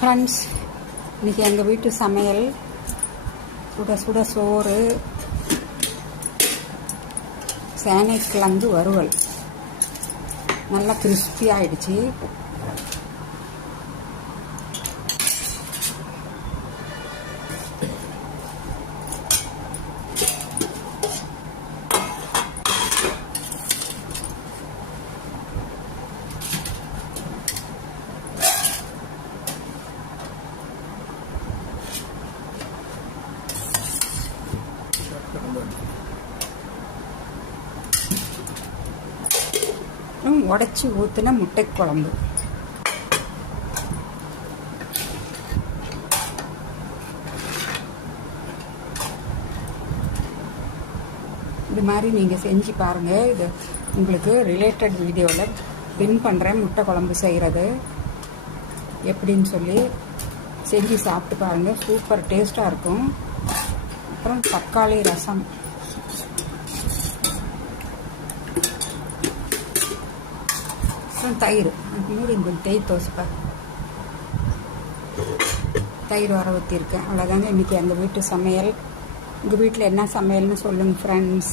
Friends, இன்றைக்கி எங்கள் வீட்டு சமையல் சுட சுட சோறு, சேனைக்கிழங்கு வறுவல். நல்லா கிறிஸ்பி ஆகிடுச்சு. உடச்சி ஊற்றின முட்டை குழம்பு. இது மாதிரி நீங்கள் செஞ்சு பாருங்கள். இது உங்களுக்கு ரிலேட்டட் வீடியோவில் பின் பண்ணுறேன். முட்டை குழம்பு செய்கிறது எப்படின்னு சொல்லி செஞ்சு சாப்பிட்டு பாருங்கள். சூப்பர் டேஸ்ட்டாக இருக்கும். அப்புறம் தக்காளி ரசம். அப்புறம் தயிர். மூடி கொஞ்சம் தயிர் வர ஊற்றிருக்கேன். அவ்வளோதாங்க இன்றைக்கி எங்கள் வீட்டு சமையல். உங்கள் வீட்டில் என்ன சமையல்னு சொல்லுங்கள் ஃப்ரெண்ட்ஸ்.